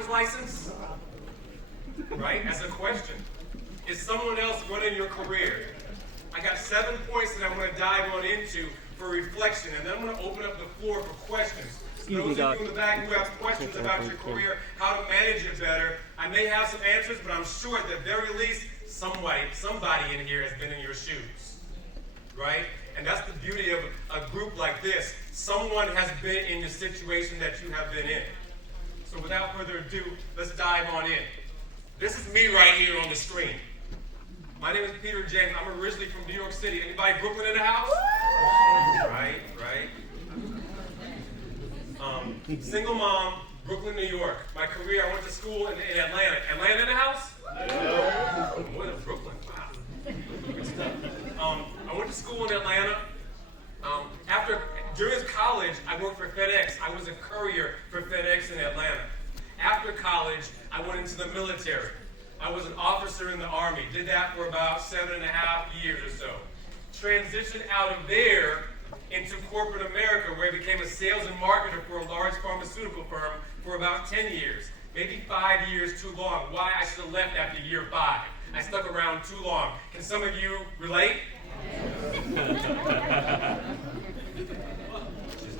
driver's license? Right? As a question. Is someone else running your career? I got 7 points that I'm going to dive on into for reflection, and then I'm going to open up the floor for questions. So those of you in the back who have questions about your career, how to manage it better, I may have some answers, but I'm sure at the very least, somebody in here has been in your shoes. Right? And that's the beauty of a group like this. Someone has been in the situation that you have been in. So without further ado, let's dive on in. This is me right here on the screen. My name is Peter James. I'm originally from New York City. Anybody Brooklyn in the house? Right. Single mom, Brooklyn, New York. My career, I went to school in Atlanta. Atlanta in the house? More than Brooklyn. Wow. I went to school in Atlanta. During college, I worked for FedEx. I was a courier for FedEx in Atlanta. After college, I went into the military. I was an officer in the Army. Did that for about 7.5 years or so. Transitioned out of there into corporate America, where I became a sales and marketer for a large pharmaceutical firm for about 10 years. Maybe 5 years too long. Why? I should have left after year 5. I stuck around too long. Can some of you relate?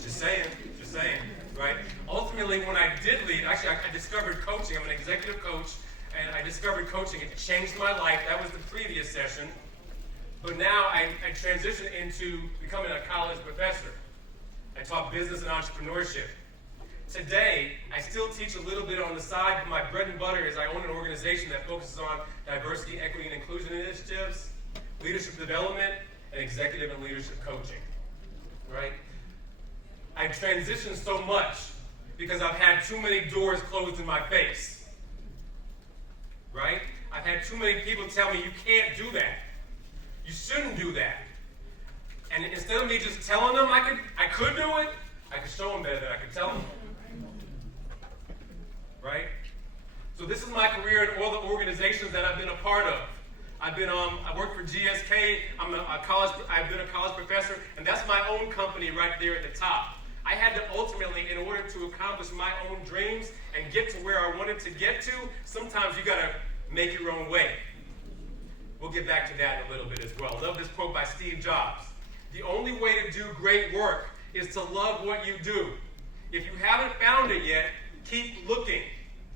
Just saying, right? Ultimately, when I did leave, actually, I discovered coaching. I'm an executive coach, and I discovered coaching. It changed my life. That was the previous session. But now I transitioned into becoming a college professor. I taught business and entrepreneurship. Today, I still teach a little bit on the side, but my bread and butter is I own an organization that focuses on diversity, equity, and inclusion initiatives, leadership development, and executive and leadership coaching, right? I transitioned so much because I've had too many doors closed in my face, right? I've had too many people tell me, you can't do that. You shouldn't do that. And instead of me just telling them I could do it, I could show them better than I could tell them. Right? So this is my career in all the organizations that I've been a part of. I worked for GSK. I've been a college professor, and that's my own company right there at the top. I had to ultimately, in order to accomplish my own dreams and get to where I wanted to get to, sometimes you gotta make your own way. We'll get back to that in a little bit as well. I love this quote by Steve Jobs. The only way to do great work is to love what you do. If you haven't found it yet, keep looking.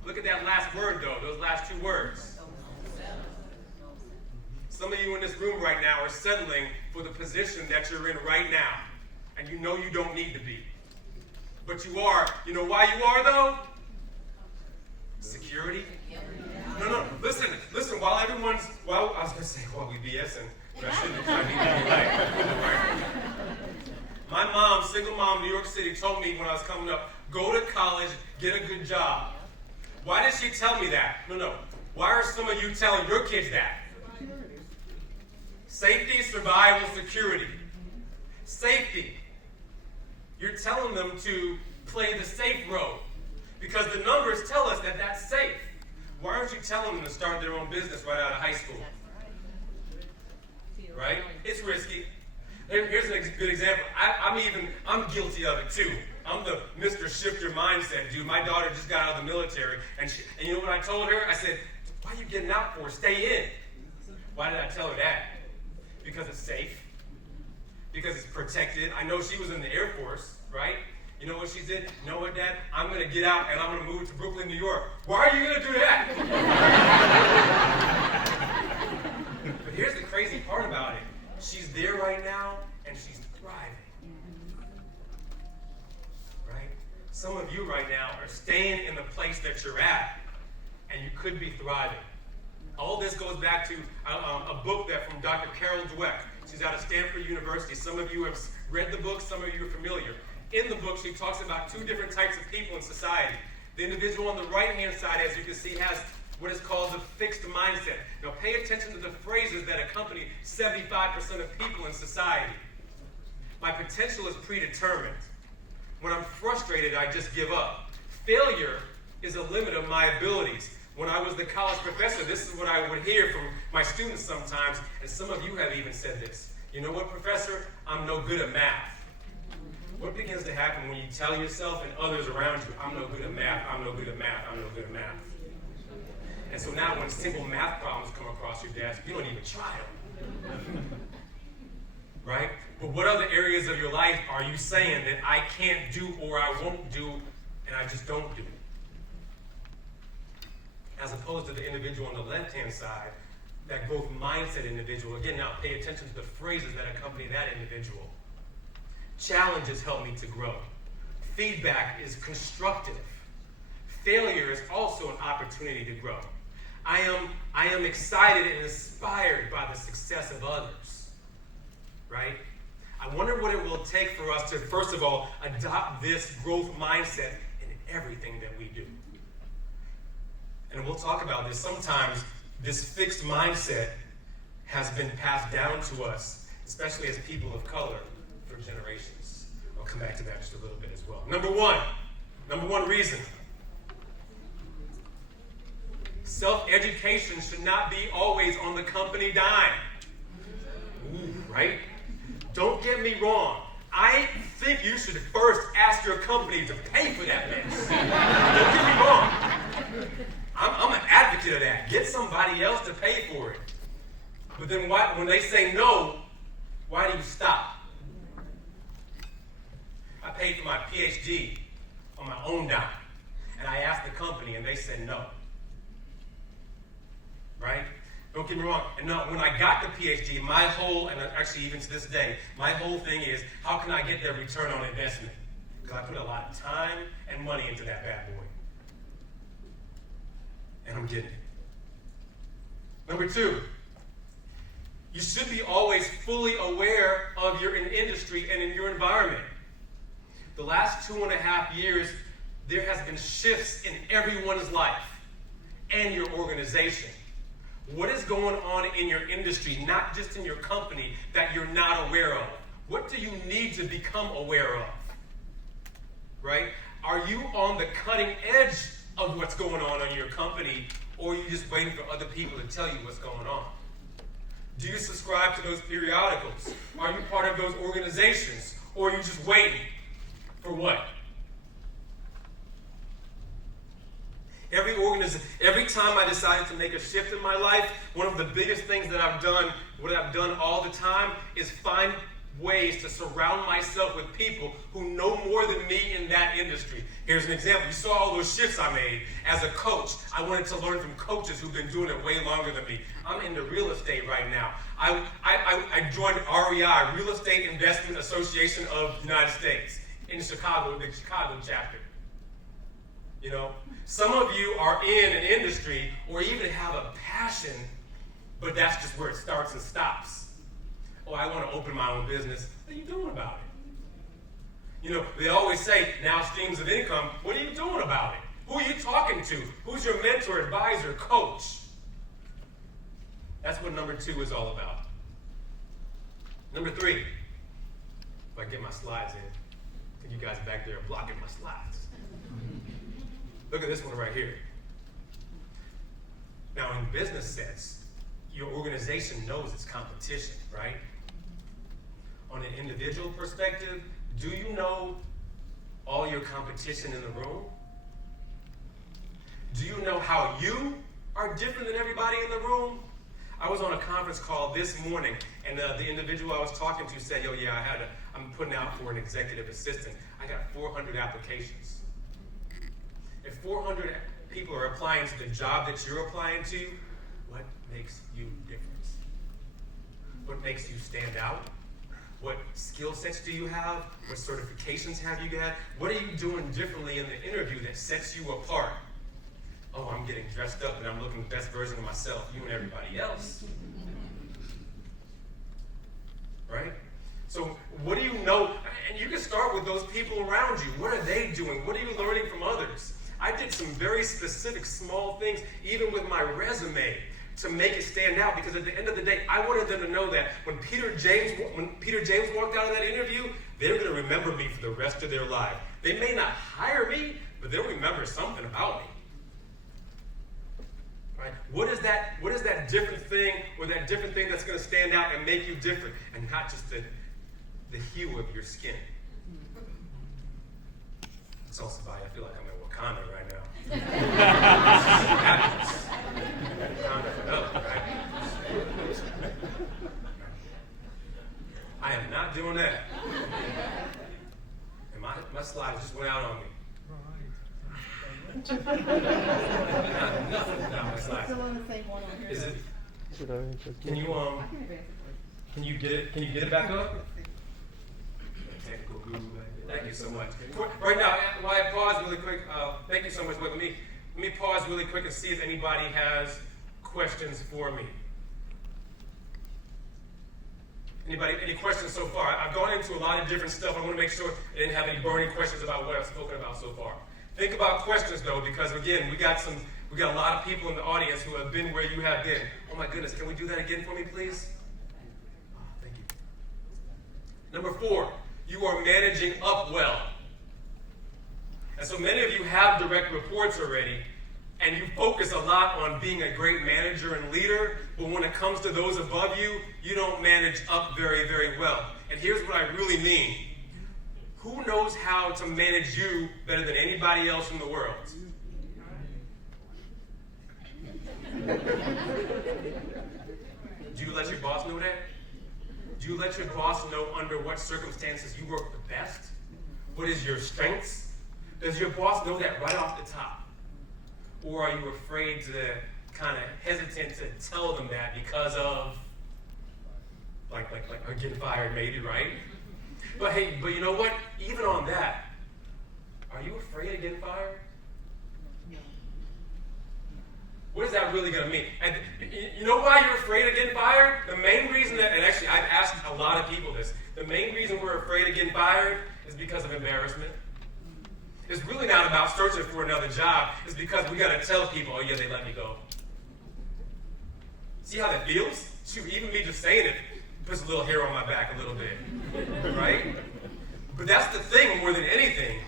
Look at that last word though, those last 2 words. Some of you in this room right now are settling for the position that you're in right now. And you know you don't need to be. But you are. You know why you are though? Security? No. Listen. While I was going to say, while we BSing, but I shouldn't. Right? My mom, single mom, New York City, told me when I was coming up, go to college, get a good job. Why did she tell me that? No. Why are some of you telling your kids that? Safety, survival, security. Safety. You're telling them to play the safe road because the numbers tell us that that's safe. Why aren't you telling them to start their own business right out of high school? Right? It's risky. Here's a good example. I'm guilty of it too. I'm the Mr. Shift Your Mindset dude. My daughter just got out of the military, and you know what I told her? I said, "Why are you getting out for? Stay in." Why did I tell her that? Because it's safe. Because it's protected. I know she was in the Air Force, right? You know what she said? You know what, Dad? I'm going to get out and I'm going to move to Brooklyn, New York. Why are you going to do that? But here's the crazy part about it. She's there right now and she's thriving. Right? Some of you right now are staying in the place that you're at and you could be thriving. All this goes back to a book from Dr. Carol Dweck. She's out of Stanford University. Some of you have read the book, some of you are familiar. In the book, she talks about 2 different types of people in society. The individual on the right-hand side, as you can see, has what is called the fixed mindset. Now, pay attention to the phrases that accompany 75% of people in society. My potential is predetermined. When I'm frustrated, I just give up. Failure is a limit of my abilities. When I was the college professor, this is what I would hear from my students sometimes, and some of you have even said this. You know what, professor? I'm no good at math. What begins to happen when you tell yourself and others around you, I'm no good at math, I'm no good at math, I'm no good at math? And so now when simple math problems come across your desk, you don't even try them. Right? But what other areas of your life are you saying that I can't do or I won't do and I just don't do? As opposed to the individual on the left-hand side, that growth mindset individual. Again, now pay attention to the phrases that accompany that individual. Challenges help me to grow. Feedback is constructive. Failure is also an opportunity to grow. I am excited and inspired by the success of others. Right? I wonder what it will take for us to, first of all, adopt this growth mindset in everything that we do. And we'll talk about this. Sometimes this fixed mindset has been passed down to us, especially as people of color, for generations. I'll come back to that just a little bit as well. Number one reason. Self-education should not be always on the company dime. Ooh, right? Don't get me wrong. I think you should first ask your company to pay for that mess. Don't get me wrong. I'm an advocate of that. Get somebody else to pay for it. But then when they say no, why do you stop? I paid for my PhD on my own dime. And I asked the company and they said no. Right? Don't get me wrong. And now, when I got the PhD, my whole, and actually even to this day, my whole thing is, how can I get that return on investment? Because I put a lot of time and money into that bad boy. And I'm getting it. Number two, you should be always fully aware of your industry and in your environment. The last 2.5 years, there has been shifts in everyone's life and your organization. What is going on in your industry, not just in your company, that you're not aware of? What do you need to become aware of? Right? Are you on the cutting edge of what's going on in your company, or are you just waiting for other people to tell you what's going on? Do you subscribe to those periodicals? Are you part of those organizations, or are you just waiting for what? Every time I decided to make a shift in my life, one of the biggest things that I've done, what I've done all the time, is find ways to surround myself with people who know more than me in that industry. Here's an example. You saw all those shifts I made. As a coach, I wanted to learn from coaches who've been doing it way longer than me. I'm into real estate right now. I joined REI, Real Estate Investment Association of the United States, in Chicago, the Chicago chapter. You know, some of you are in an industry or even have a passion, but that's just where it starts and stops. Oh, I want to open my own business. What are you doing about it? You know, they always say, now streams of income. What are you doing about it? Who are you talking to? Who's your mentor, advisor, coach? That's what number two is all about. Number three, if I get my slides in, I think you guys back there are blocking my slides. Look at this one right here. Now, in business sense, your organization knows its competition, right? On an individual perspective, do you know all your competition in the room? Do you know how you are different than everybody in the room? I was on a conference call this morning, and the individual I was talking to said, "Yo, yeah, I'm putting out for an executive assistant. I got 400 applications." If 400 people are applying to the job that you're applying to, what makes you different? What makes you stand out? What skill sets do you have? What certifications have you got? What are you doing differently in the interview that sets you apart? Oh, I'm getting dressed up and I'm looking the best version of myself, you and everybody else. Right? So what do you know? And you can start with those people around you. What are they doing? What are you learning from others? I did some very specific small things, even with my resume, to make it stand out, because at the end of the day, I wanted them to know that when Peter James walked out of that interview, they're going to remember me for the rest of their life. They may not hire me, but they'll remember something about me. Right? What is that different thing, or that different thing that's going to stand out and make you different, and not just the hue of your skin? So somebody, I feel like I'm in Wakanda right now. Wakanda forever, right? I am not doing that. And my slides just went out on me. Nothing down my slides. Still on the same one on here. Is it? Can you get it back up? Technical guru. Thank you so much. Right now, while I pause really quick, thank you so much. Let me pause really quick and see if anybody has questions for me. Anybody, any questions so far? I've gone into a lot of different stuff. I want to make sure I didn't have any burning questions about what I've spoken about so far. Think about questions though, because again, we got a lot of people in the audience who have been where you have been. Oh my goodness, can we do that again for me, please? Oh, thank you. Number 4, you are managing up well. And so many of you have direct reports already, and you focus a lot on being a great manager and leader, but when it comes to those above you, you don't manage up very, very well. And here's what I really mean. Who knows how to manage you better than anybody else in the world? Do you let your boss know that? Do you let your boss know under what circumstances you work the best? What is your strengths? Does your boss know that right off the top? Or are you afraid to kind of hesitant to tell them that because of like getting fired maybe, right? But hey, you know what? Even on that, are you afraid of getting fired? What is that really going to mean? And you know why you're afraid of getting fired? The main reason that, and actually I've asked a lot of people this, the main reason we're afraid of getting fired is because of embarrassment. It's really not about searching for another job. It's because we got to tell people, oh yeah, they let me go. See how that feels? Shoot, even me just saying it puts a little hair on my back a little bit, right? But that's the thing more than anything.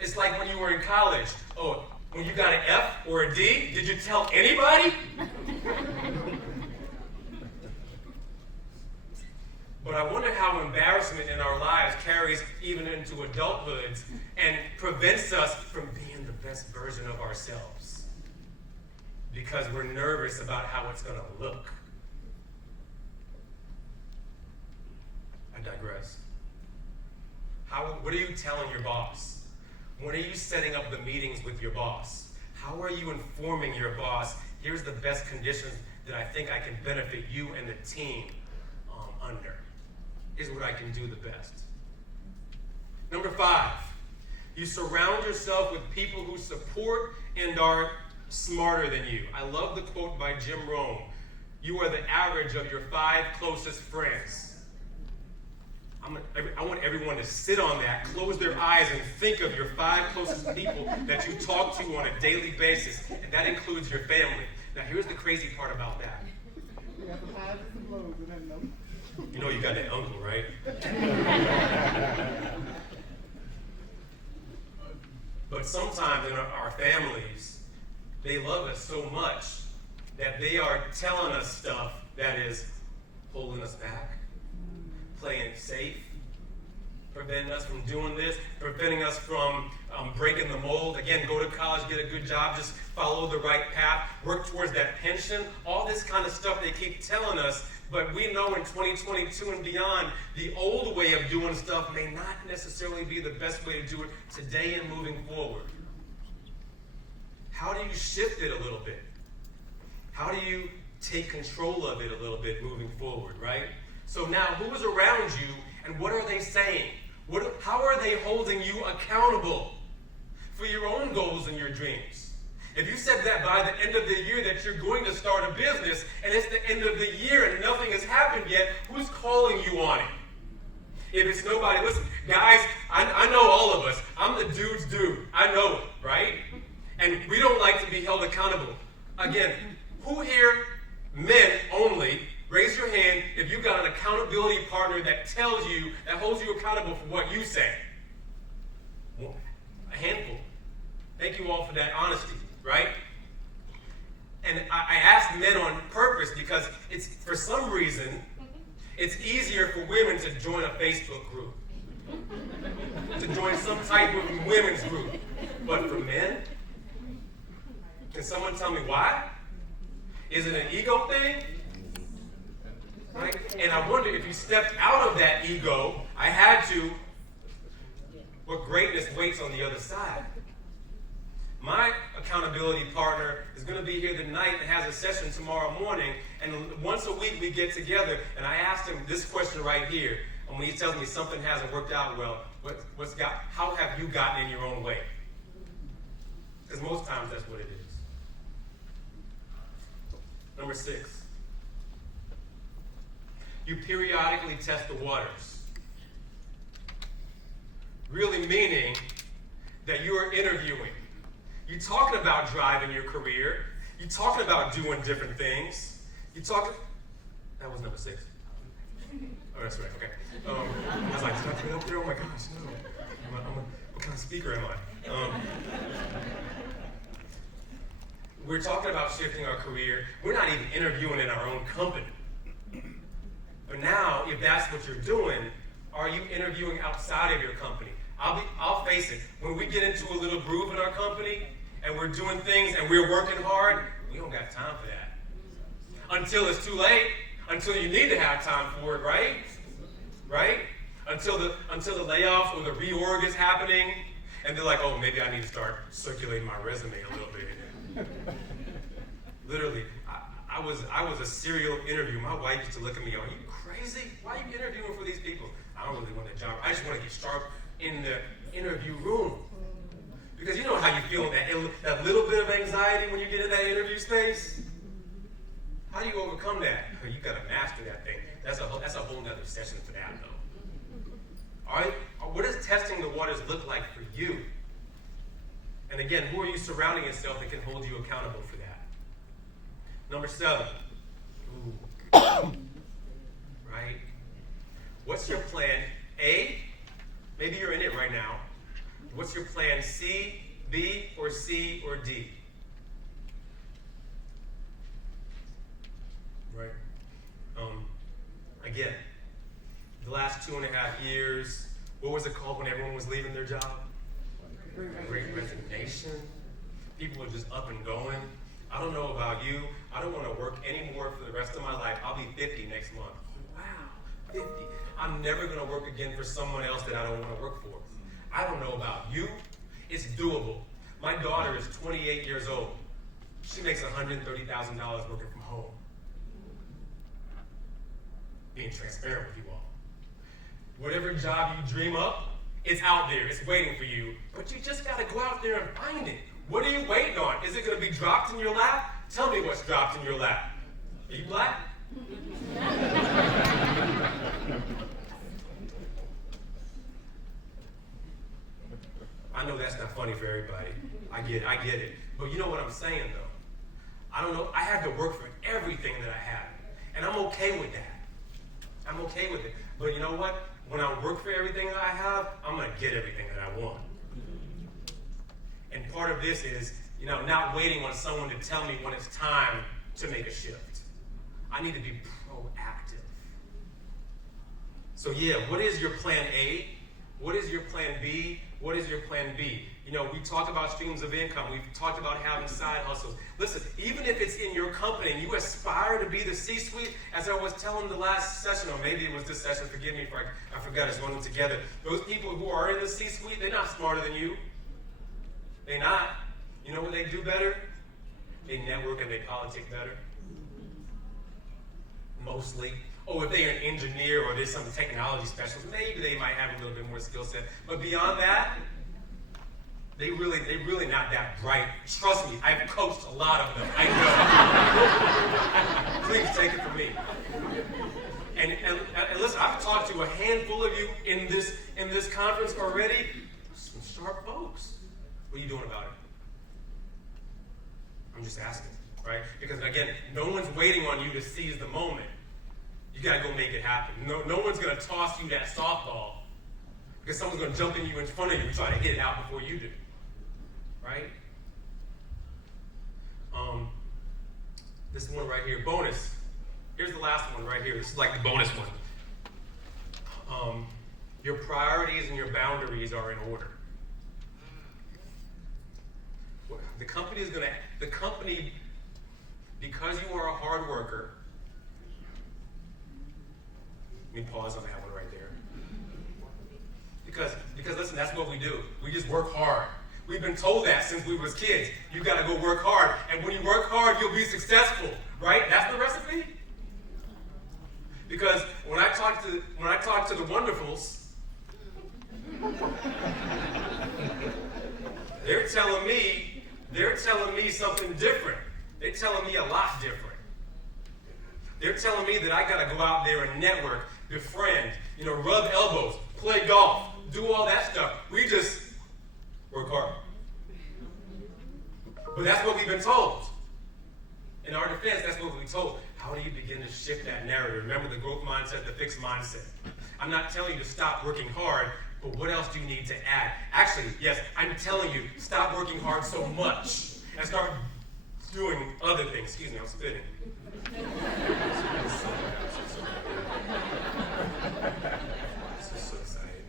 It's like when you were in college. Oh, when you got an F or a D, did you tell anybody? But I wonder how embarrassment in our lives carries even into adulthood and prevents us from being the best version of ourselves because we're nervous about how it's going to look. I digress. What are you telling your boss? When are you setting up the meetings with your boss? How are you informing your boss, here's the best conditions that I think I can benefit you and the team under? Here's what I can do the best. Number 5, you surround yourself with people who support and are smarter than you. I love the quote by Jim Rohn. You are the average of your 5 closest friends. I want everyone to sit on that, close their eyes, and think of your 5 closest people that you talk to on a daily basis, and that includes your family. Now, here's the crazy part about that. You know you got that uncle, right? But sometimes in our families, they love us so much that they are telling us stuff that is holding us back, playing it safe, preventing us from doing this, preventing us from breaking the mold. Again, go to college, get a good job, just follow the right path, work towards that pension, all this kind of stuff they keep telling us. But we know in 2022 and beyond, the old way of doing stuff may not necessarily be the best way to do it today and moving forward. How do you shift it a little bit? How do you take control of it a little bit moving forward, right? So now, who is around you and what are they saying? How are they holding you accountable for your own goals and your dreams? If you said that by the end of the year that you're going to start a business and it's the end of the year and nothing has happened yet, who's calling you on it? If it's nobody, listen, guys, I know all of us. I'm the dude's dude. I know it, right? And we don't like to be held accountable. Again, who here, men only, raise your hand if you've got an accountability partner that holds you accountable for what you say. A handful. Thank you all for that honesty, right? And I ask men on purpose because for some reason, it's easier for women to join a Facebook group. to join some type of women's group. But for men, can someone tell me why? Is it an ego thing? Right? And I wonder if you stepped out of that ego, I had to, what greatness waits on the other side. My accountability partner is going to be here tonight and has a session tomorrow morning, and once a week we get together, and I asked him this question right here, and when he tells me something hasn't worked out well, how have you gotten in your own way? Because most times that's what it is. Number 6, you periodically test the waters. Really meaning that you are interviewing. You're talking about driving your career. You're talking about doing different things. That was number 6. Oh, that's right, okay. I was like, did I put it up there? Oh my gosh, no. What kind of speaker am I? We're talking about shifting our career. We're not even interviewing in our own company. But now, if that's what you're doing, are you interviewing outside of your company? I'll face it, when we get into a little groove in our company, and we're doing things and we're working hard, we don't got time for that. Until it's too late, until you need to have time for it, right? Right? Until the layoffs or the reorg is happening, and they're like, oh, maybe I need to start circulating my resume a little bit. Literally, I was a serial interview. My wife used to look at me, are you crazy? Why are you interviewing for these people? I don't really want that job. I just want to get sharp in the interview room. Because you know how you feel that little bit of anxiety when you get in that interview space? How do you overcome that? You got to master that thing. That's a whole nother session for that, though. All right? What does testing the waters look like for you? And again, who are you surrounding yourself that can hold you accountable for that? Number 7. Right? What's your plan A? Maybe you're in it right now. What's your plan C, B, or C, or D? Right? Again, the last 2.5 years, what was it called when everyone was leaving their job? Great resignation. People are just up and going. I don't know about you. I don't want to work anymore for the rest of my life. I'll be 50 next month. Wow, 50. I'm never going to work again for someone else that I don't want to work for. I don't know about you. It's doable. My daughter is 28 years old. She makes $130,000 working from home. Being transparent with you all. Whatever job you dream up, it's out there. It's waiting for you. But you just got to go out there and find it. What are you waiting on? Is it going to be dropped in your lap? Tell me what's dropped in your lap. Are you black? I know that's not funny for everybody. I get it. But you know what I'm saying, though? I don't know. I have to work for everything that I have. And I'm okay with that. I'm okay with it. But you know what? When I work for everything that I have, I'm going to get everything that I want. And part of this is, not waiting on someone to tell me when it's time to make a shift. I need to be proactive. So what is your plan A? What is your plan B? What is your plan B? We talked about streams of income. We've talked about having side hustles. Listen, even if it's in your company and you aspire to be the C-suite, as I was telling the last session, or maybe it was this session, forgive me if I forgot, it's one of them together. Those people who are in the C-suite, they're not smarter than you. They're not. You know what they do better? They network and they politic better. Mostly. Oh, if they're an engineer or there's some technology specialist, maybe they might have a little bit more skill set. But beyond that, they really not that bright. Trust me, I've coached a lot of them. I know. Please take it from me. And listen, I've talked to a handful of you in this conference already. Some sharp folks. What are you doing about it? I'm just asking, right? Because again, no one's waiting on you to seize the moment. You gotta go make it happen. No one's gonna toss you that softball because someone's gonna jump in you in front of you and try to hit it out before you do. Right? This one right here, bonus. Here's the last one right here. This is like the bonus one. your priorities and your boundaries are in order. The company, because you are a hard worker, let me pause on that one right there. Because listen, that's what we do. We just work hard. We've been told that since we was kids. You got to go work hard, and when you work hard, you'll be successful, right? That's the recipe. Because when I talk to the Wonderfuls, they're telling me something different. They're telling me a lot different. They're telling me that I got to go out there and network, befriend, rub elbows, play golf, do all that stuff. We just work hard. But that's what we've been told. In our defense, that's what we're told. How do you begin to shift that narrative? Remember the growth mindset, the fixed mindset. I'm not telling you to stop working hard, but what else do you need to add? Actually, yes, I'm telling you, stop working hard so much and start doing other things. Excuse me, I'm spitting. This is so exciting.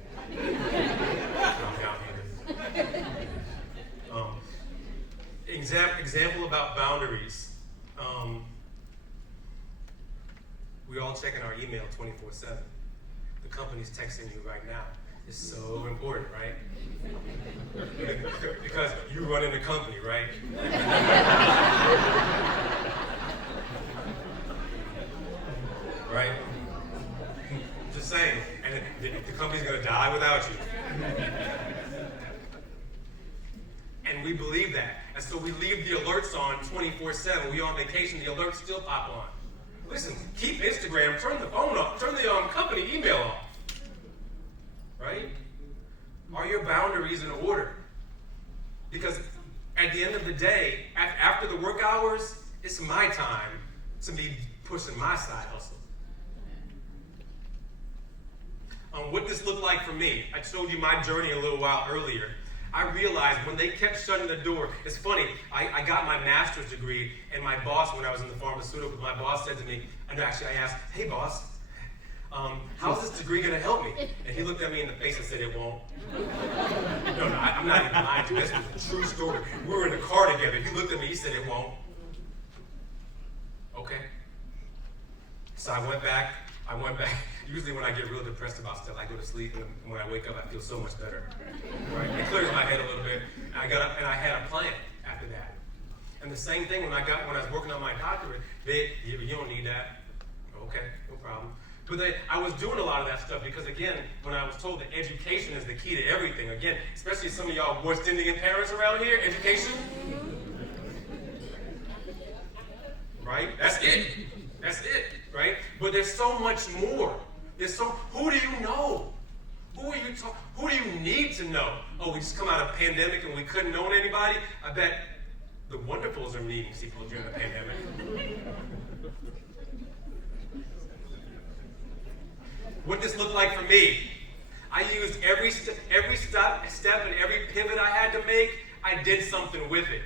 Example about boundaries. We all checking our email 24/7. The company's texting you right now. It's so important, right? Because you run in the company, right? Right? Just saying. And the company's going to die without you. And we believe that. And so we leave the alerts on 24/7. We on vacation, the alerts still pop on. Listen, keep Instagram, turn the phone off, turn the company email off. Right? Are your boundaries in order? Because at the end of the day, after the work hours, it's my time to be pushing my side hustle. What this looked like for me, I showed you my journey a little while earlier. I realized when they kept shutting the door, it's funny, I got my master's degree, and my boss, when I was in the pharmaceutical, my boss said to me, and actually I asked, hey boss, how's this degree going to help me? And he looked at me in the face and said, it won't. No, I'm not even lying to you. This was a true story. We were in the car together. He looked at me, he said, it won't. Okay. So I went back. Usually when I get real depressed about stuff, I go to sleep, and when I wake up, I feel so much better. Right? It clears my head a little bit. And I got up, and I had a plan after that. And the same thing when I was working on my doctorate, you don't need that. Okay, no problem. But I was doing a lot of that stuff because, again, when I was told that education is the key to everything, again, especially some of y'all West Indian parents around here, education, right? That's it, right? But there's so much more. Who do you know? Who do you need to know? Oh, we just come out of a pandemic and we couldn't know anybody? I bet the Wonderfuls are meeting people during the pandemic. What this looked like for me, I used every step and every pivot I had to make, I did something with it.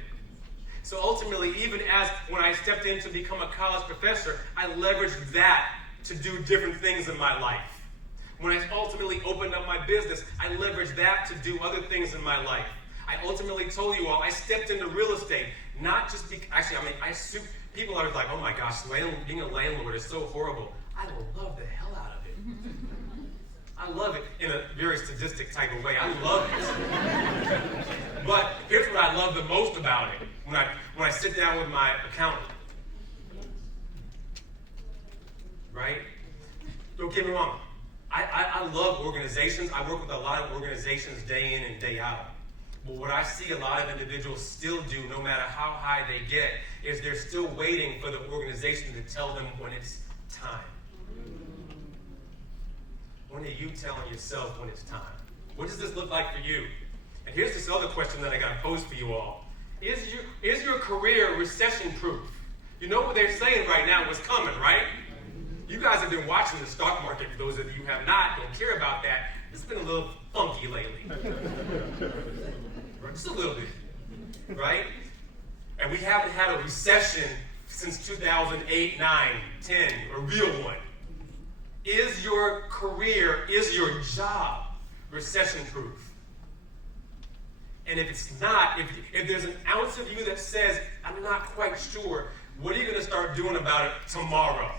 So ultimately, even as when I stepped in to become a college professor, I leveraged that to do different things in my life. When I ultimately opened up my business, I leveraged that to do other things in my life. I ultimately told you all, I stepped into real estate, not just people are like, oh my gosh, being a landlord is so horrible. I love the hell out of it. I love it in a very sadistic type of way. I love it. But here's what I love the most about it. When I sit down with my accountant, right? Don't get me wrong. I love organizations. I work with a lot of organizations day in and day out. But what I see a lot of individuals still do, no matter how high they get, is they're still waiting for the organization to tell them when it's time. When are you telling yourself when it's time? What does this look like for you? And here's this other question that I got to pose for you all. Is your career recession-proof? You know what they're saying right now, what's coming, right? You guys have been watching the stock market. For those of you who have not, don't care about that. It's been a little funky lately. Just a little bit, right? And we haven't had a recession since 2008, 9, 10, a real one. Is your career, is your job recession-proof? And if it's not, if there's an ounce of you that says, I'm not quite sure, what are you going to start doing about it tomorrow?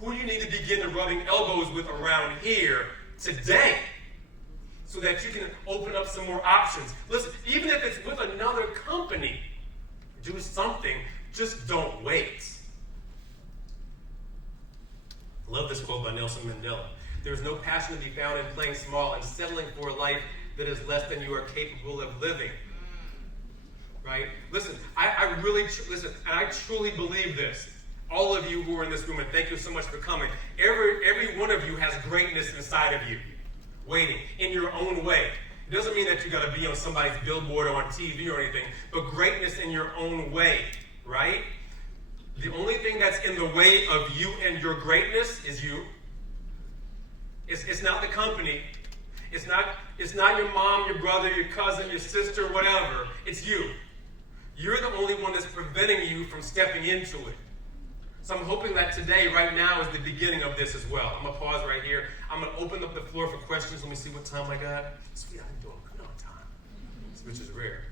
Who do you need to begin rubbing elbows with around here today so that you can open up some more options? Listen, even if it's with another company, do something, just don't wait. I love this quote by Nelson Mandela. There is no passion to be found in playing small and settling for a life that is less than you are capable of living. Right? Listen, I truly believe this. All of you who are in this room, and thank you so much for coming. Every one of you has greatness inside of you, waiting in your own way. It doesn't mean that you got to be on somebody's billboard or on TV or anything, but greatness in your own way, right? The only thing that's in the way of you and your greatness is you. It's not the company. It's not your mom, your brother, your cousin, your sister, whatever. It's you. You're the only one that's preventing you from stepping into it. So I'm hoping that today, right now, is the beginning of this as well. I'm going to pause right here. I'm going to open up the floor for questions. Let me see what time I got. Sweet, I've been doing good on time, which is rare.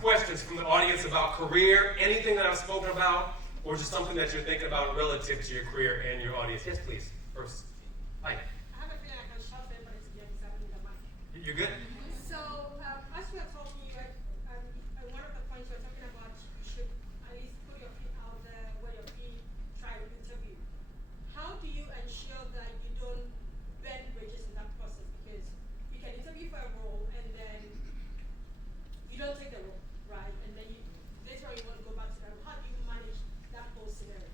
Questions from the audience about career, anything that I've spoken about, or just something that you're thinking about relative to your career and your audience. Yes, please. First. Hi. I have a feeling I can shout everybody to get exactly the mic. You're good? So, as you have told me, one of the points you were talking about, you should at least put your feet out there where your feet try to interview. How do you ensure that you don't bend bridges in that process? Because you can interview for a role and then you don't take the role, right? And then later on you want to go back to that role. How do you manage that whole scenario?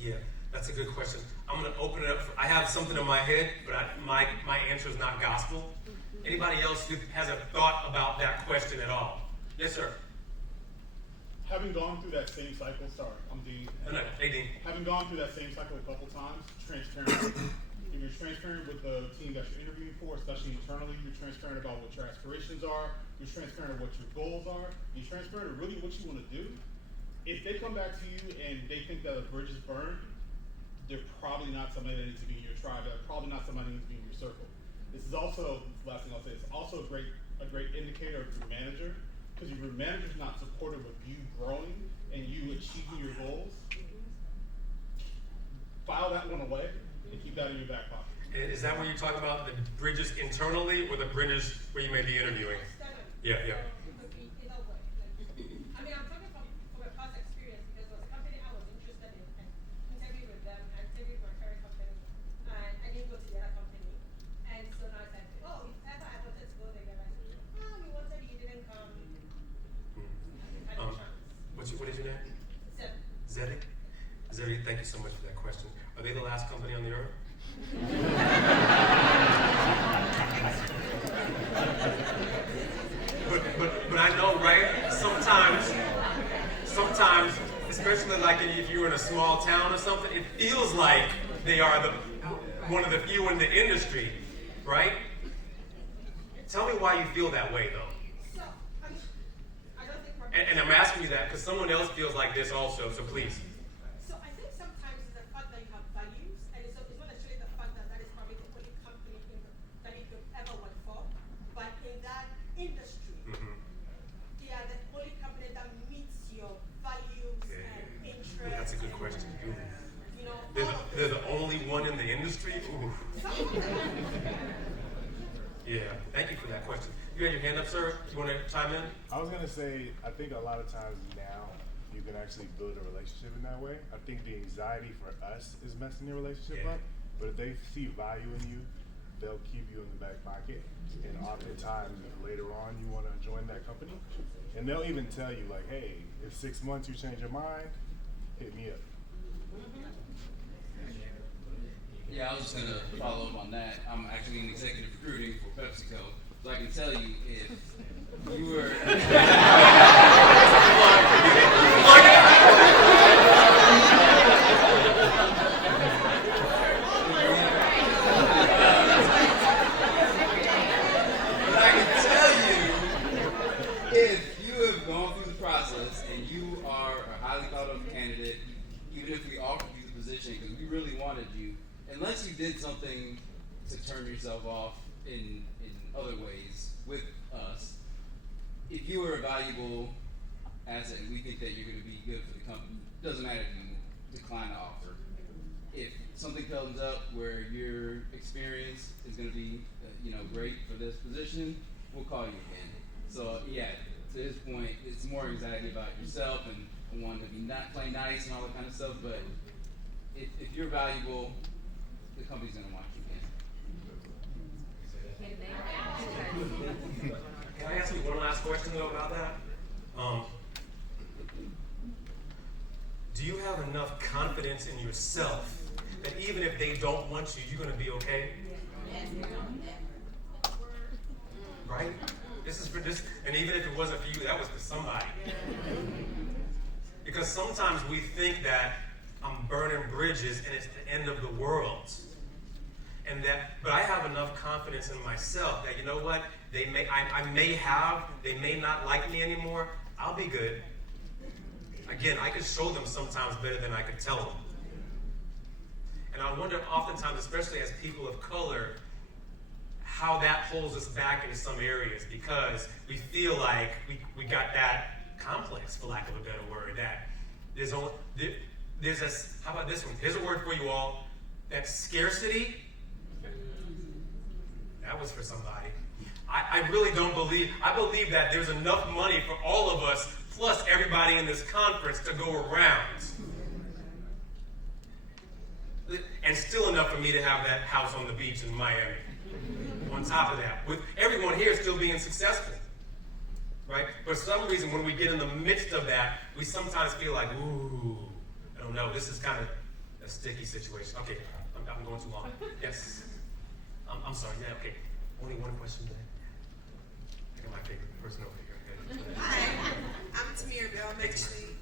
Yeah, that's a good question. I'm going to open it up. I have something in my head, but my answer is not gospel. Anybody else who has a thought about that question at all? Yes, sir. Having gone through that same cycle, sorry, I'm Dean. Hey, Dean. Having gone through that same cycle a couple times, transparent. If you're transparent with the team that you're interviewing for, especially internally, you're transparent about what your aspirations are, you're transparent what your goals are, you're transparent with really what you want to do. If they come back to you and they think that a bridge is burned, they're probably not somebody that needs to be in your tribe, they're probably not somebody that needs to be in your circle. This is also, last thing I'll say, it's also a great indicator of your manager, because if your manager's not supportive of you growing and you achieving your goals, file that one away and keep that in your back pocket. Is that when you talk about the bridges internally or the bridges where you may be interviewing? Yeah. It could be either way. I mean, I'm talking from a past experience because there was a company I was interested in and interviewed with them. I interviewed for a current company and I didn't go to the other company. And so now I said, oh, if ever I wanted to go there, I said, oh, you wanted, you didn't come. What is your name? Zed. Zeddy, thank you so much for that question. Are they the last company on the earth? but I know, right? Sometimes, especially like if you're in a small town or something, it feels like they are one of the few in the industry, right? Tell me why you feel that way, though. So, I don't think And I'm asking you that because someone else feels like this also, so please. So I think sometimes it's the fact that you have values, and it's not necessarily the fact that that is probably the only company that you could ever work for, but in that industry, they are the only company that meets your values and interests. Ooh, that's a good question. Ooh. You know, They're the only one in the industry? Ooh. Yeah, thank you for that question. You had your hand up, sir. You want to chime in? I was gonna say, I think a lot of times now you can actually build a relationship in that way. I think the anxiety for us is messing your relationship up, but if they see value in you, they'll keep you in the back pocket. And oftentimes, if later on you want to join that company, and they'll even tell you like, hey, if 6 months you change your mind, hit me up. Yeah, I was just gonna follow up on that. I'm actually in executive recruiting for PepsiCo, so I can tell you if you were. But I can tell you if you have gone through the process and you are a highly thought of candidate, even if we offer you the position because we really wanted you, unless you did something to turn yourself off in other ways with us. If you are a valuable asset and we think that you're going to be good for the company, it doesn't matter if you decline the offer. If something comes up where your experience is going to be, great for this position, we'll call you again. So yeah, to this point, it's more anxiety about yourself and wanting to be not play nice and all that kind of stuff. But if you're valuable, the company's going to want you again. Can I ask you one last question though about that? Do you have enough confidence in yourself that even if they don't want you, you're going to be okay? Right? This is for this, and even if it wasn't for you, that was for somebody. Because sometimes we think that I'm burning bridges and it's the end of the world. But I have enough confidence in myself that, you know what, they may not like me anymore, I'll be good. Again, I could show them sometimes better than I could tell them. And I wonder oftentimes, especially as people of color, how that holds us back in some areas because we feel like we got that complex, for lack of a better word, that how about this one? Here's a word for you all, that scarcity. That was for somebody. I really don't believe, I believe that there's enough money for all of us, plus everybody in this conference to go around. And still enough for me to have that house on the beach in Miami. On top of that, with everyone here still being successful, right? But for some reason, when we get in the midst of that, we sometimes feel like, ooh, I don't know, this is kind of a sticky situation. Okay, I'm going too long. Yes. I'm sorry, yeah, okay. Only one question today. I got my favorite person over here. Okay. Hi, I'm Tamir Bell. I'm actually,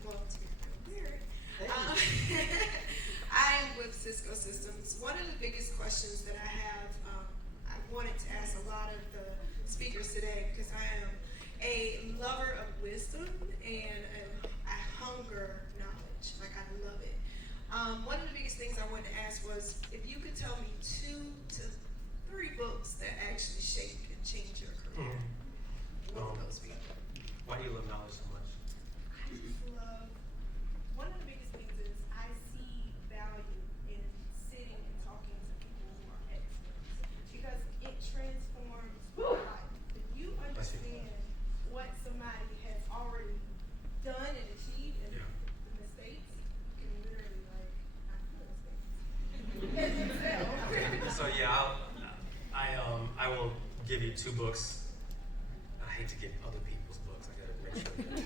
Tamir Bell. I'm with Cisco Systems. One of the biggest questions that I have, I wanted to ask a lot of the speakers today because I am a lover of wisdom and I hunger knowledge. Like, I love it. One of the biggest things I wanted to ask was if you could tell me 2 to 3 books that actually shape and change your career. What would those be? Why do you love knowledge so much? I just love, one of the biggest things is I see value in sitting and talking to people who are experts because it transforms my life. If you understand what somebody has already done and achieved and the mistakes, you can literally not do mistakes. So yeah, I will give you 2 books. I hate to give other people's books. I gotta make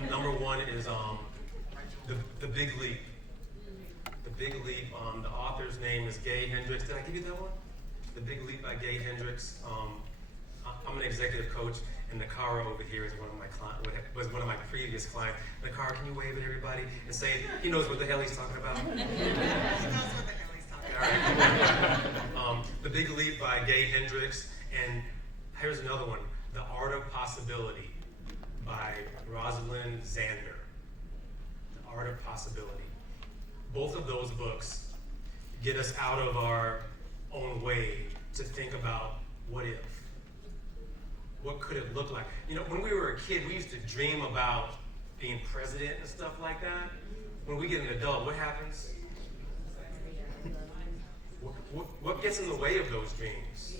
sure. Number 1 is the Big Leap. The Big Leap. The author's name is Gay Hendricks. Did I give you that one? The Big Leap by Gay Hendricks. I'm an executive coach, and Nakara over here is was one of my previous clients. Nakara, can you wave at everybody and say he knows what the hell he's talking about? He knows what the hell he's talking about. All right. The Big Leap by Gay Hendricks, and here's another one, The Art of Possibility by Rosalind Zander. The Art of Possibility. Both of those books get us out of our own way to think about what if. What could it look like? You know, when we were a kid, we used to dream about being president and stuff like that. When we get an adult, what happens? What gets in the way of those dreams?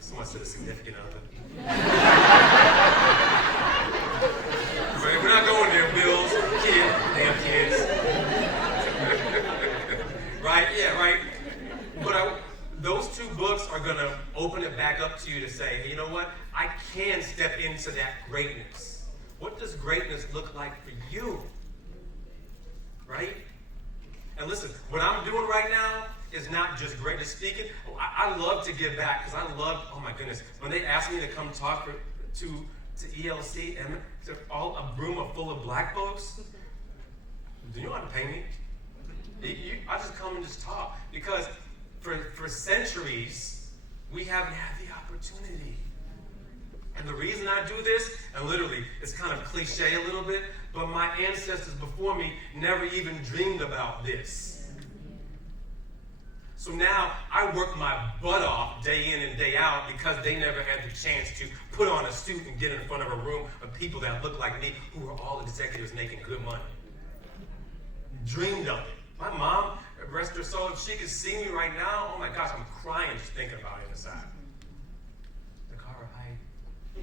Someone said a significant other. Right, we're not going there, Bills. Damn kids. Right? Yeah, right. But those 2 books are going to open it back up to you to say, hey, you know what? I can step into that greatness. What does greatness look like for you? Right? And listen, what I'm doing right now is not just greatness speaking. I love to give back because I love, oh my goodness, when they asked me to come talk to ELC and to a room full of black folks, do you know how to pay me? I just come and just talk because for centuries, we haven't had the opportunity. And the reason I do this, and literally, it's kind of cliche a little bit, but my ancestors before me never even dreamed about this. So now I work my butt off day in and day out because they never had the chance to put on a suit and get in front of a room of people that look like me who are all executives making good money. Dreamed of it. My mom, rest her soul, if she could see me right now, oh my gosh, I'm crying just thinking about it inside. Nakara, hi. So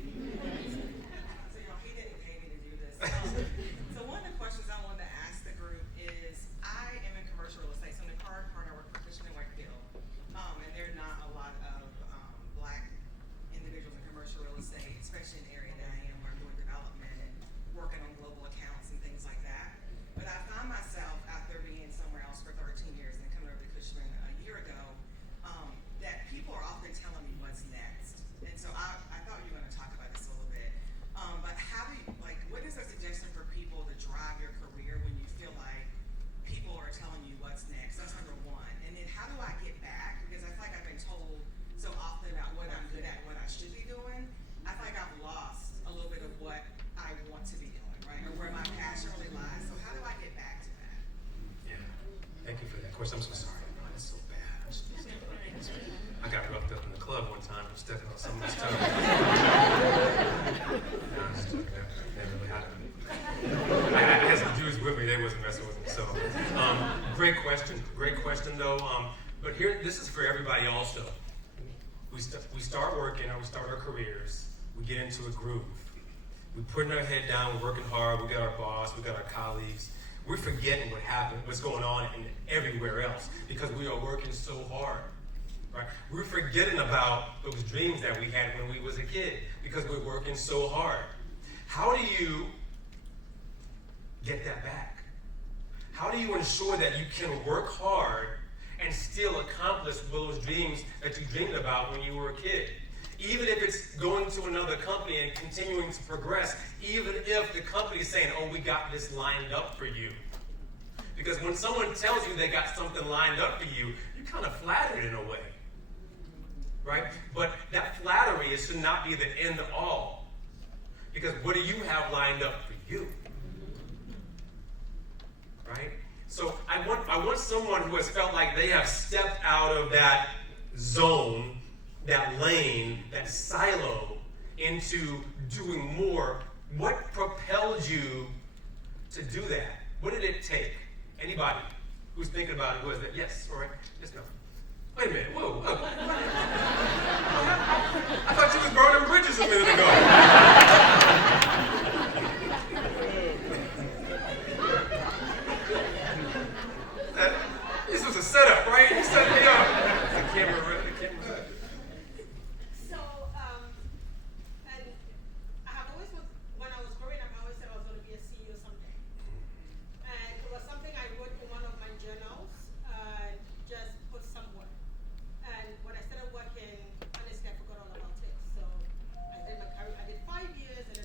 y'all, he didn't pay me to do this. So one of the questions I wanted to ask the group is, I am in commercial real estate. So in the car part, I work for Cushman & Wakefield, and there are not a lot of black individuals in commercial real estate, especially in the area that I am, where I'm doing development and working on global accounts and things like that. But I find myself after being somewhere else for 13 years and coming over to Cushman a year ago, that people are often telling me what's next. And so I thought you were going to talk about this a little bit. But how do you, like, what is a suggestion for people to drive your career when you feel like people are telling you what's next? That's number one. And then how do I get back? Because I feel like I've been told so often about what I'm good at, what I should be doing. I feel like I've lost a little bit of what I want to be doing, right? Or where my passion really lies. So how do I get back to that? Yeah, thank you for that. Of course, I'm so sorry. Oh, that's so bad. I got roughed up in the club one time for stepping on someone's toe. Never really happened. I had some Jews with me. They wasn't messing with me. So, great question. Great question, though. But here, this is for everybody also. We start working, or we start our careers. We get into a groove. We're putting our head down. We're working hard. We got our boss. We got our colleagues. We're forgetting what happened, what's going on everywhere else because we are working so hard. Right? We're forgetting about those dreams that we had when we was a kid because we're working so hard. How do you get that back? How do you ensure that you can work hard and still accomplish those dreams that you dreamed about when you were a kid? Even if it's going to another company and continuing to progress, even if the company is saying, oh, we got this lined up for you. Because when someone tells you they got something lined up for you, you're kind of flattered in a way. Right? But that flattery should not be the end all. Because what do you have lined up for you? Right? So I want someone who has felt like they have stepped out of that zone, that lane, that silo, into doing more. What propelled you to do that? What did it take? Anybody who's thinking about it, who is that? Yes, all right. Yes, no. Wait a minute, whoa. I thought you was burning bridges a minute ago. This was a setup, right? You set me up. The camera. So, and I have always, when I was growing up, I always said I was going to be a CEO someday. And it was something I wrote in one of my journals, just put somewhere. And when I started working, honestly, I forgot all about it. So I did my career, I did 5 years, and then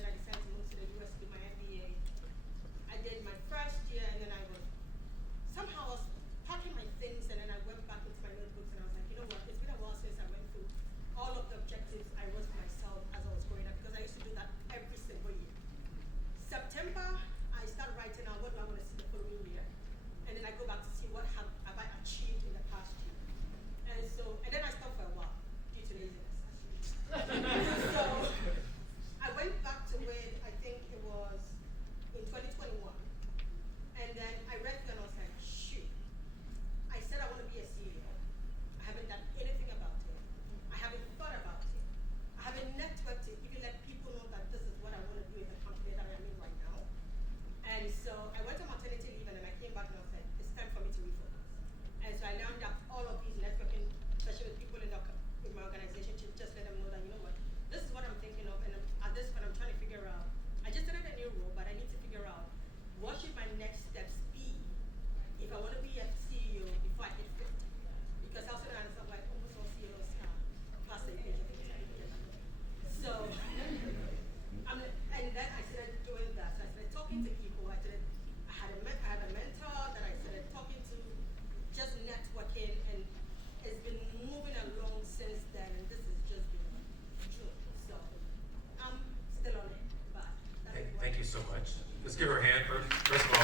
give her a hand first of all.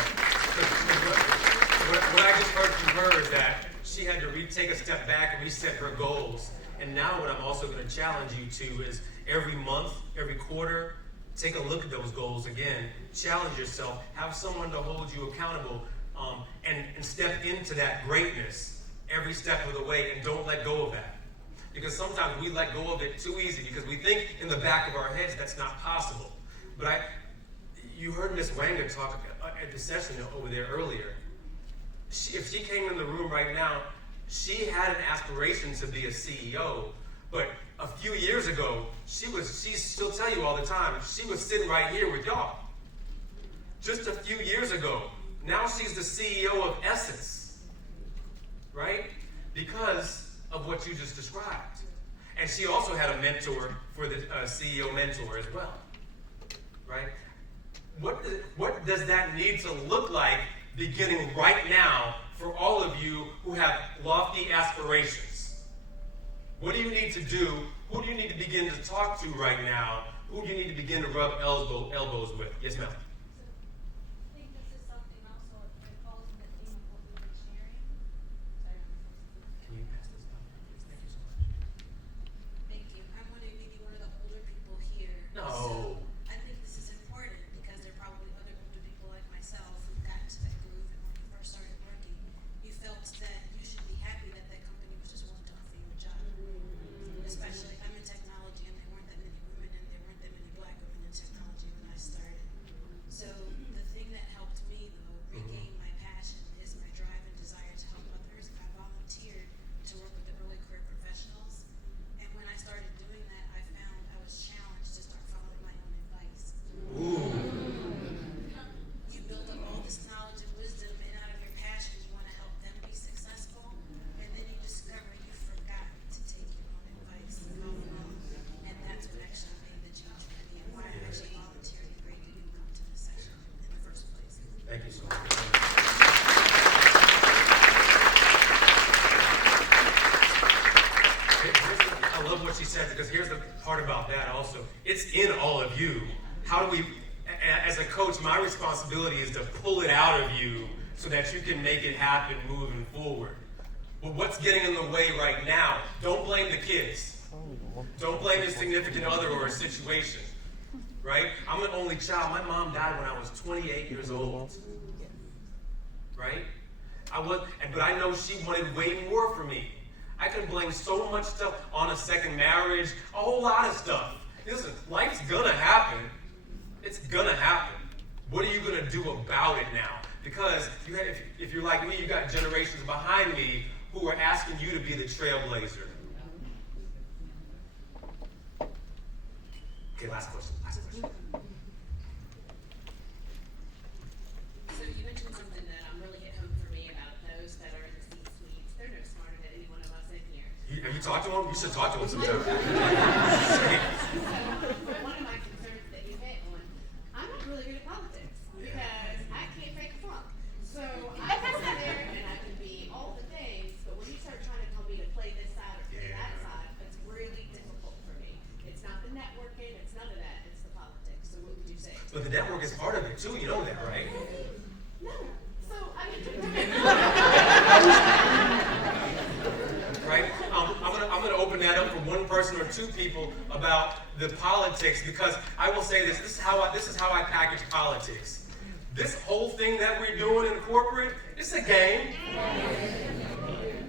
What I just heard from her is that she had to take a step back and reset her goals. And now what I'm also going to challenge you to is every month, every quarter, take a look at those goals again. Challenge yourself. Have someone to hold you accountable, and step into that greatness every step of the way, and don't let go of that. Because sometimes we let go of it too easy because we think in the back of our heads that's not possible. But you heard Miss Wanger talk at the session over there earlier. If she came in the room right now, she had an aspiration to be a CEO, but a few years ago, she'll tell you all the time, she was sitting right here with y'all. Just a few years ago. Now she's the CEO of Essence, right? Because of what you just described. And she also had a mentor for the CEO mentor as well, right? What does that need to look like beginning right now for all of you who have lofty aspirations? What do you need to do? Who do you need to begin to talk to right now? Who do you need to begin to rub elbows with? Yes, ma'am. I think this is something also that falls in the theme of what we've been sharing. Can you pass this down, please? Thank you so much. Thank you. I'm one of maybe one of the older people here. No. So I think this is important because there are probably other older people like myself who got into that groove, and when you first started working, you felt that you should be happy that that company was just willing to offer you a job. Especially, I'm in technology, and there weren't that many women, and there weren't that many black women in technology when I started. So the thing that helped me, though, regain my passion is my drive and desire to help others. I volunteered to work with the early career professionals, and when I started doing that, I found I was challenged to start following my own advice. You build up all this knowledge and wisdom, and out of your passion, you want to help them be successful, and then you discover you forgot to take your own advice and follow along. And that's what actually made the change for me, and why I actually volunteered and agreed to come to this session in the first place. Thank you so much. I love what she said, because here's the part about that also. It's in all of you. How do we, as a coach, my responsibility is to pull it out of you so that you can make it happen moving forward. But what's getting in the way right now? Don't blame the kids. Don't blame the significant other or a situation, right? I'm an only child. My mom died when I was 28 years old, right? But I know she wanted way more for me. I can blame so much stuff on a second marriage, a whole lot of stuff. Listen, life's gonna happen. It's gonna happen. What are you gonna do about it now? Because if you're like me, you got generations behind me who are asking you to be the trailblazer. Okay, last question. So you mentioned something that really hit home for me about those that are in the C-suites. They're no smarter than any one of us in here. Have you talked to them? You should talk to them sometime. So one of my concerns that you hit on, I'm not really good at politics because I can't fake a flunk. So I can sit there and I can be all the things, but when you start trying to tell me to play this side or play that side, it's really difficult for me. It's not the networking, it's none of that, it's the politics. So what would you say? But the network is part of it too. You know that, right? No. So I mean, Right? I'm gonna open that up for one person or two people about the politics, because I will say this. This is how I package politics. This whole thing that we're doing in corporate, it's a game.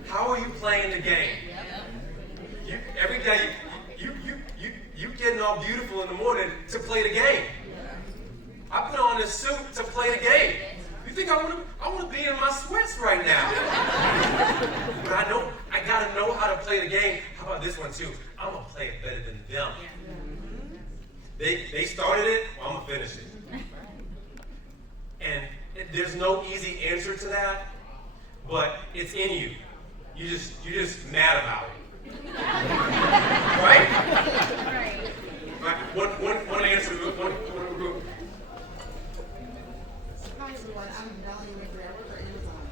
How are you playing the game? Every day you getting all beautiful in the morning to play the game. I put on this suit to play the game. You think I want to be in my sweats right now? But I gotta know how to play the game. How about this one too? I'm gonna play it better than them. They started it, well, I'm gonna finish it. And there's no easy answer to that, but it's in you. You just mad about it. Right? One answer. One group. Hi everyone, I'm Melanie River. I work for Amazon.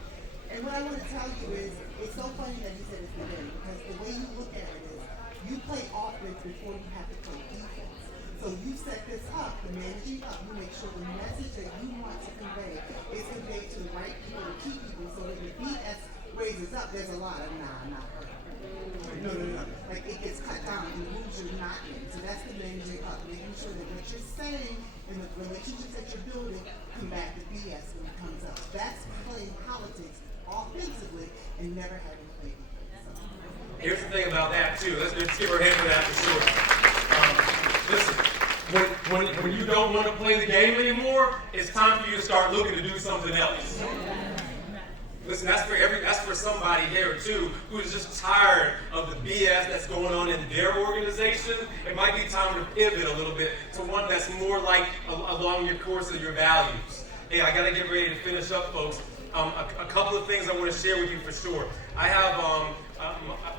And what I want to tell you is, it's so funny that you said it's the game, because the way you look at it is, you play offense before you have to play defense. So you set this up, the managing up, you make sure the message that you want to convey is conveyed to the right people, the key people, so that the BS raises up, there's a lot of nah, not her. No. Like it gets cut down and you lose your not in. So that's the managing up, making sure that what you're saying and the relationships that you're building combat the BS when it comes up. That's playing politics offensively and never having played it. So. Here's the thing about that too. Let's give her a hand for that for sure. Listen, when you don't want to play the game anymore, it's time for you to start looking to do something else. Listen, that's for somebody here too who is just tired of the BS that's going on in their organization. It might be time to pivot a little bit to one that's more like along your course of your values. Hey, I gotta get ready to finish up, folks. A couple of things I want to share with you for sure. I have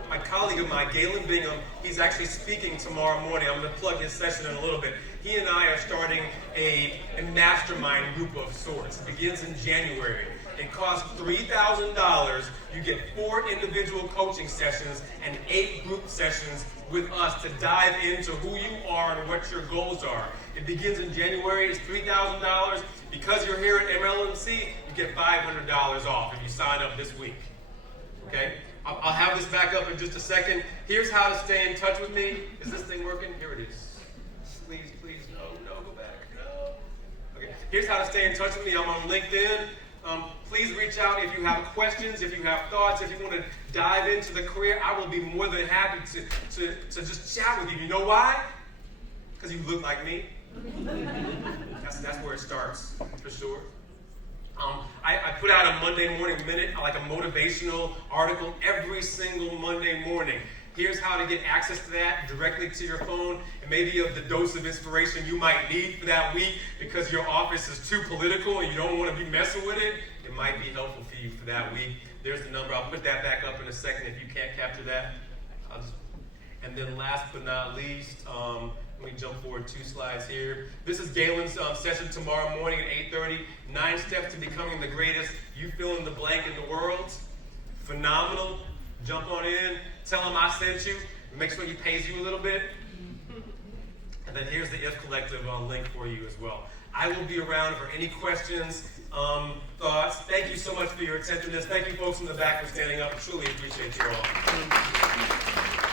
my colleague of mine, Galen Bingham. He's actually speaking tomorrow morning. I'm going to plug his session in a little bit. He and I are starting a mastermind group of sorts. It begins in January. It costs $3,000. You get 4 individual coaching sessions and 8 group sessions with us to dive into who you are and what your goals are. It begins in January. It's $3,000. Because you're here at MLMC, you get $500 off if you sign up this week. Okay? I'll have this back up in just a second. Here's how to stay in touch with me. Is this thing working? Here it is. Please, no, go back, no. Okay, here's how to stay in touch with me. I'm on LinkedIn. Please reach out if you have questions, if you have thoughts, if you want to dive into the career. I will be more than happy to just chat with you. You know why? Because you look like me. That's where it starts, for sure. I put out a Monday Morning Minute, like a motivational article every single Monday morning. Here's how to get access to that directly to your phone, and maybe of the dose of inspiration you might need for that week because your office is too political and you don't want to be messing with it. It might be helpful for you for that week. There's the number. I'll put that back up in a second if you can't capture that. And then last but not least, let me jump forward 2 slides here. This is Galen's session tomorrow morning at 8:30. 9 steps to becoming the greatest. You fill in the blank in the world. Phenomenal. Jump on in. Tell him I sent you. Make sure he pays you a little bit. And then here's the If Collective link for you as well. I will be around for any questions, thoughts. Thank you so much for your attentiveness. Thank you folks in the back for standing up. I truly appreciate you all.